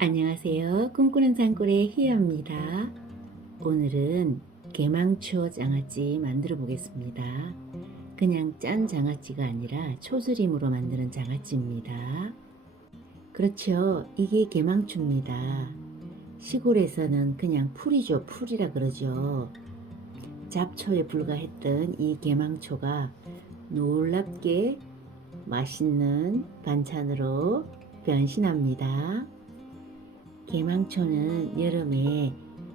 안녕하세요. 꿈꾸는 산골의 희야입니다. 오늘은 개망초 장아찌 만들어 보겠습니다. 그냥 짠 장아찌가 아니라 초스림으로 만드는 장아찌입니다. 그렇죠. 이게 개망초입니다. 시골에서는 그냥 풀이죠. 풀이라 그러죠. 잡초에 불과했던 이 개망초가 놀랍게 맛있는 반찬으로 변신합니다. 개망초는 여름에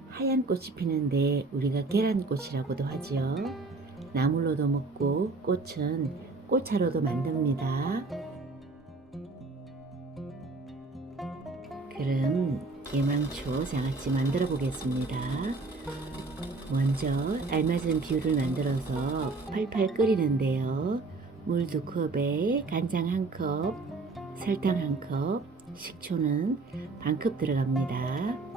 하얀 꽃이 피는데 우리가 계란꽃이라고도 하지요. 나물로도 먹고 꽃은 꽃차로도 만듭니다. 그럼 개망초 장아찌 만들어 보겠습니다. 먼저 알맞은 비율을 만들어서 팔팔 끓이는데요. 물두 컵에 간장 한 컵, 설탕 한 컵, 식초는 반컵 들어갑니다.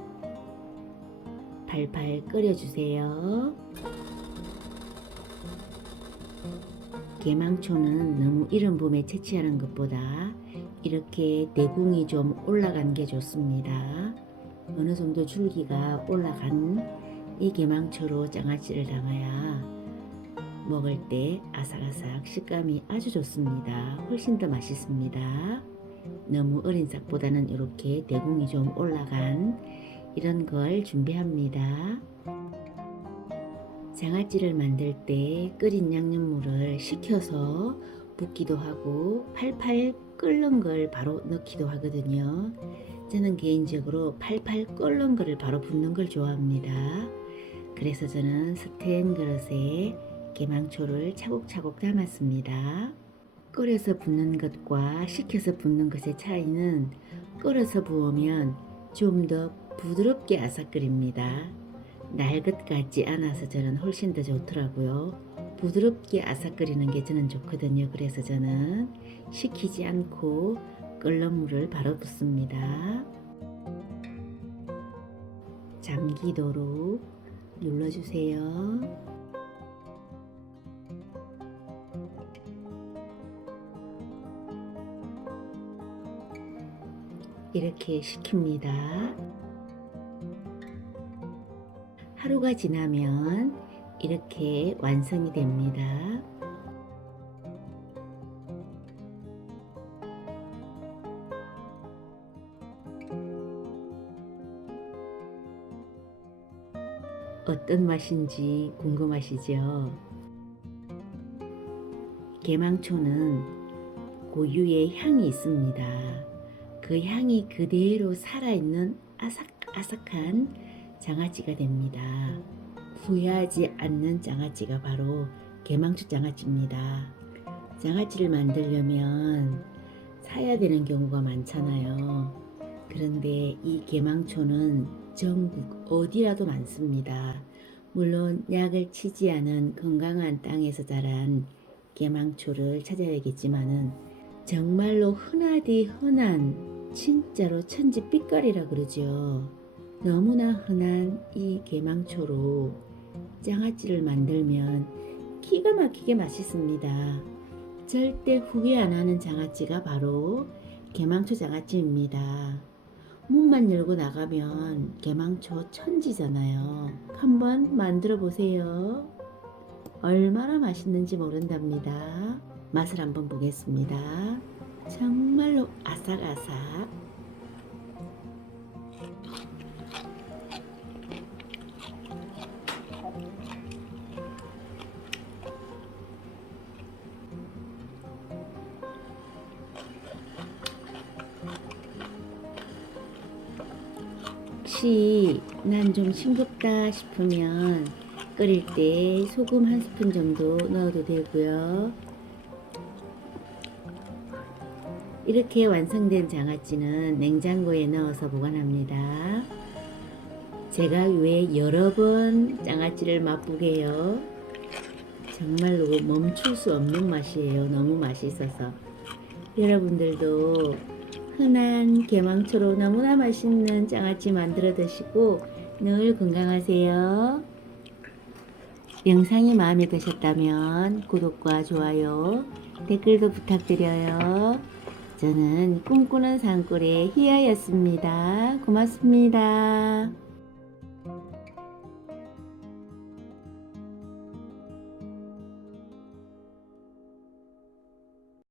팔팔 끓여주세요. 개망초는 너무 이른 봄에 채취하는 것보다 이렇게 내궁이 좀 올라간 게 좋습니다. 어느 정도 줄기가 올라간 이 개망초로 장아찌를 담아야 먹을 때 아삭아삭 식감이 아주 좋습니다. 훨씬 더 맛있습니다. 너무 어린 싹보다는 이렇게 내공이 좀 올라간 이런 걸 준비합니다. 장아찌를 만들 때 끓인 양념물을 식혀서 붓기도 하고 팔팔 끓는 걸 바로 넣기도 하거든요. 저는 개인적으로 팔팔 끓는 거를 바로 붓는 걸 좋아합니다. 그래서 저는 스텐 그릇에 개망초를 차곡차곡 담았습니다. 끓여서 붓는 것과 식혀서 붓는 것의 차이는 끓여서 부으면 좀 더 부드럽게 아삭거립니다. 날 것 같지 않아서 저는 훨씬 더 좋더라고요. 부드럽게 아삭거리는 게 저는 좋거든요. 그래서 저는 식히지 않고 끓는 물을 바로 붓습니다. 잠기도록 눌러주세요. 이렇게 식힙니다. 하루가 지나면 이렇게 완성이 됩니다. 어떤 맛인지 궁금하시죠? 개망초는 고유의 향이 있습니다. 그 향이 그대로 살아있는 아삭아삭한 장아찌가 됩니다. 후회하지 않는 장아찌가 바로 개망초 장아찌입니다. 장아찌를 만들려면 사야 되는 경우가 많잖아요. 그런데 이 개망초는 전국 어디라도 많습니다. 물론 약을 치지 않은 건강한 땅에서 자란 개망초를 찾아야겠지만은 정말로 흔하디 흔한 진짜로 천지 빛깔이라 그러죠. 너무나 흔한 이 개망초로 장아찌를 만들면 기가 막히게 맛있습니다. 절대 후회 안 하는 장아찌가 바로 개망초 장아찌입니다. 문만 열고 나가면 개망초 천지잖아요. 한번 만들어 보세요. 얼마나 맛있는지 모른답니다. 맛을 한번 보겠습니다. 정말로 아삭아삭. 혹시 난 좀 싱겁다 싶으면 끓일 때 소금 한 스푼 정도 넣어도 되고요. 이렇게 완성된 장아찌는 냉장고에 넣어서 보관합니다. 제가 왜 여러 번 장아찌를 맛보게 요? 정말로 멈출 수 없는 맛이에요. 너무 맛있어서. 여러분들도 흔한 개망초로 너무나 맛있는 장아찌 만들어 드시고 늘 건강하세요. 영상이 마음에 드셨다면 구독과 좋아요, 댓글도 부탁드려요. 저는 꿈꾸는 산골의 희아였습니다. 고맙습니다.